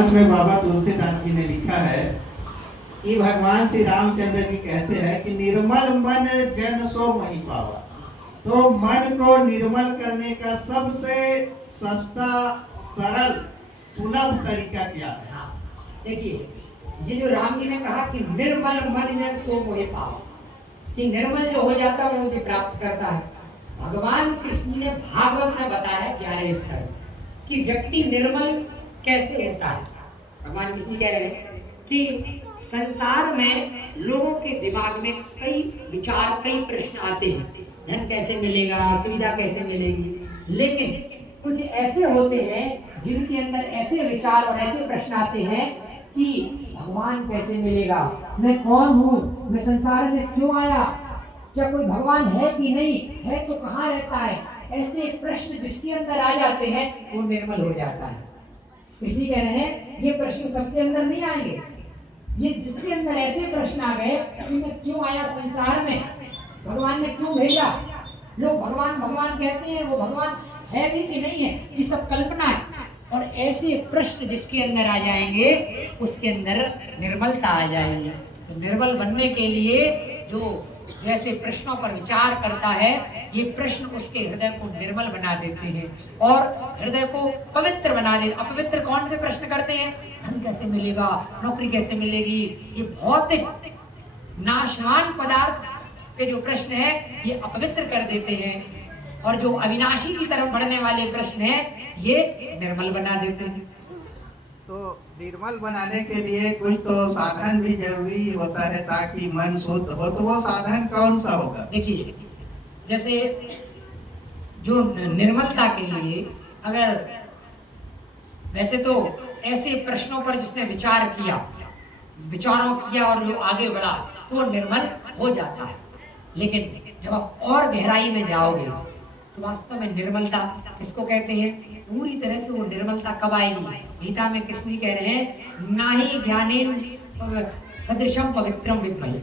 ग्रंथ में बाबा तुलसीदास जी ने लिखा है कि भगवान श्री रामचंद्र जी कहते हैं कि निर्मल मन जन सो मोहि पावा। तो मन को निर्मल करने का सबसे सस्ता सरल सुलभ तरीका क्या है? हाँ, देखिए ये जो राम जी ने कहा कि निर्मल मन जन सो मोहि पावा, कि निर्मल जो हो जाता है वो मुझे प्राप्त करता है। भगवान कृष्ण ने भागवत में बताया 11वें स्तर कि व्यक्ति निर्मल कैसे होता है। भगवान कृष्ण कह रहे हैं कि संसार में लोगों के दिमाग में कई विचार, कई प्रश्न आते हैं, धन कैसे मिलेगा, सुविधा कैसे मिलेगी, लेकिन कुछ ऐसे होते हैं जिनके अंदर ऐसे विचार और ऐसे प्रश्न आते हैं कि भगवान कैसे मिलेगा, मैं कौन हूँ, मैं संसार में क्यों आया, क्या कोई भगवान है कि नहीं है, तो कहाँ रहता है। ऐसे प्रश्न जिसके अंदर आ जाते हैं वो निर्मल हो जाता है। कृष्ण कह रहे हैं ये प्रश्न सबके अंदर नहीं आएंगे, ये जिसके अंदर ऐसे प्रश्न आ गए कि मैं क्यों आया संसार में, भगवान ने क्यों भेजा। लोग भगवान भगवान कहते हैं, वो भगवान है भी कि नहीं है, कि सब कल्पना है। और ऐसे प्रश्न जिसके अंदर आ जाएंगे उसके अंदर निर्मलता आ जाएगी। तो निर्मल बनने के लिए जो जैसे प्रश्नों पर विचार करता है, ये प्रश्न उसके हृदय को निर्मल बना देते हैं और हृदय को पवित्र बना देते। अपवित्र कौन से प्रश्न करते हैं, धन कैसे मिलेगा, नौकरी कैसे मिलेगी, ये भौतिक नाशवान पदार्थ के जो प्रश्न है ये अपवित्र कर देते हैं। और जो अविनाशी की तरफ बढ़ने वाले प्रश्न है ये निर्मल बना देते हैं। तो निर्मल बनाने के लिए कोई तो साधन भी जरूरी होता है ताकि मन शुद्ध हो, तो वो साधन कौन सा होगा? देखिए जैसे जो निर्मलता के लिए, अगर वैसे तो ऐसे प्रश्नों पर जिसने विचार किया, विचारों किया और जो आगे बढ़ा तो वो निर्मल हो जाता है। लेकिन जब आप और गहराई में जाओगे तो वास्तव में निर्मलता किसको कहते हैं, पूरी तरह से वो निर्मलता कब आएगी। गीता में कृष्ण कह रहे हैं नाहि ज्ञानेन सदृशम पवित्रम विद्महे,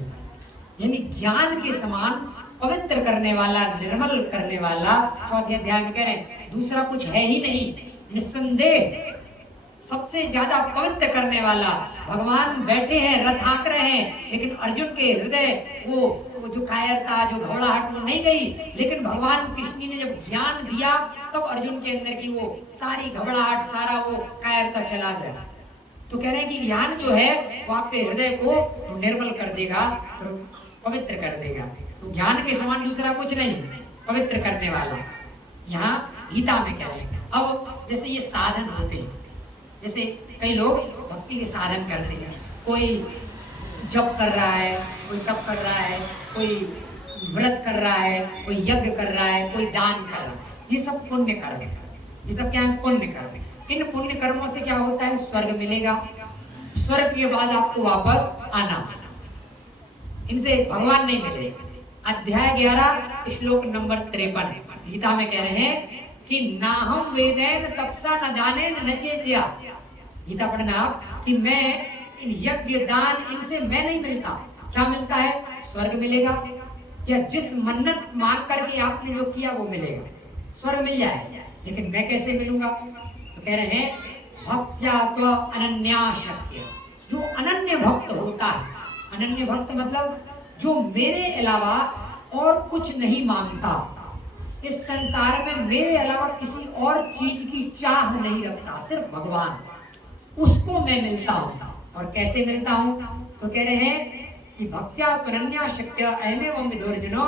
यानी ज्ञान के समान पवित्र करने वाला, निर्मल करने वाला, चौथे अध्याय में कह रहे हैं दूसरा कुछ है ही नहीं। निस्संदेह सबसे ज्यादा पवित्र करने वाला भगवान बैठे हैं, रथ हाँक रहे हैं, लेकिन अर्जुन के हृदय वो जो कायरता, जो घबराहट वो नहीं गई। लेकिन भगवान कृष्ण ने जब ज्ञान दिया तब अर्जुन के अंदर की वो सारी घबराहट, सारा वो कायरता चला गया। तो कह रहे हैं कि ज्ञान जो है वो आपके हृदय को निर्मल कर देगा, तो पवित्र कर देगा। तो ज्ञान के समान दूसरा कुछ नहीं पवित्र करने वाला, यहाँ गीता में कह रहे हैं। अब जैसे ये साधन होते हैं, जैसे कई लोग भक्ति के साधन करते हैं, कोई जप कर रहा है, कोई तप कर रहा है, कोई व्रत कर रहा है, कोई यज्ञ कर रहा है, कोई दान कर रहा है, ये सब पुण्य कर्म है। ये सब क्या है, पुण्य कर्म। इन पुण्य कर्मों से क्या होता है, स्वर्ग मिलेगा। स्वर्ग के बाद आपको वापस आना, इनसे भगवान नहीं मिले। अध्याय 11 श्लोक नंबर 53 गीता में कह रहे हैं कि नाहम वेदेन तपसा न दानेन न चेज्या। गीता पढ़ना आप, कि मैं इन यज्ञ दान इनसे मैं नहीं मिलता। क्या मिलता है, स्वर्ग मिलेगा, या जिस मन्नत मांग करके आपने जो किया वो मिलेगा, स्वर्ग मिल जाए। लेकिन मैं कैसे मिलूंगा, तो कह रहे हैं भक्त्या त्व अनन्या शक्य। जो अनन्य भक्त होता है, अनन्य भक्त मतलब जो मेरे अलावा और कुछ नहीं मांगता, इस संसार में मेरे अलावा किसी और चीज की चाह नहीं रखता, सिर्फ भगवान, उसको मैं मिलता हूँ। और कैसे मिलता हूँ, तो कह रहे हैं कि भक्त्या त्वनन्या शक्य अयमेवं विदुर्जनो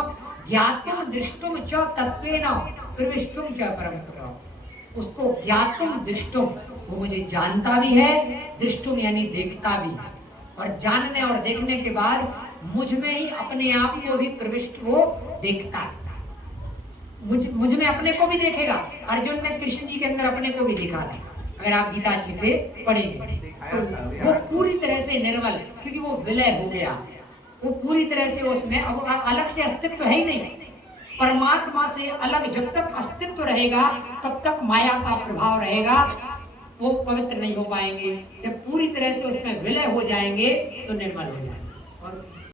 ज्ञातुम दृष्टुम च तत्वेन प्रविष्टुम च परमतम। उसको ज्ञातुम दृष्टुम, वो मुझे जानता भी है, दृष्टुम यानी देखता भी है, और जानने और देखने के बाद मुझ में ही अपने आप को भी प्रविष्ट वो देखता है। मुझ में अपने को भी देखेगा। अर्जुन ने कृष्ण जी के अंदर अपने को भी देखा था, अगर आप गीता अच्छे से पढ़ेंगे तो वो पूरी तरह से निर्मल, क्योंकि वो विलय हो गया, वो पूरी तरह से उसमें अब अलग से अस्तित्व है ही नहीं। परमात्मा से अलग जब तक अस्तित्व रहेगा तब तक माया का प्रभाव रहेगा, वो पवित्र नहीं हो पाएंगे। जब पूरी तरह से उसमें विलय हो जाएंगे तो निर्मल हो जाएंगे।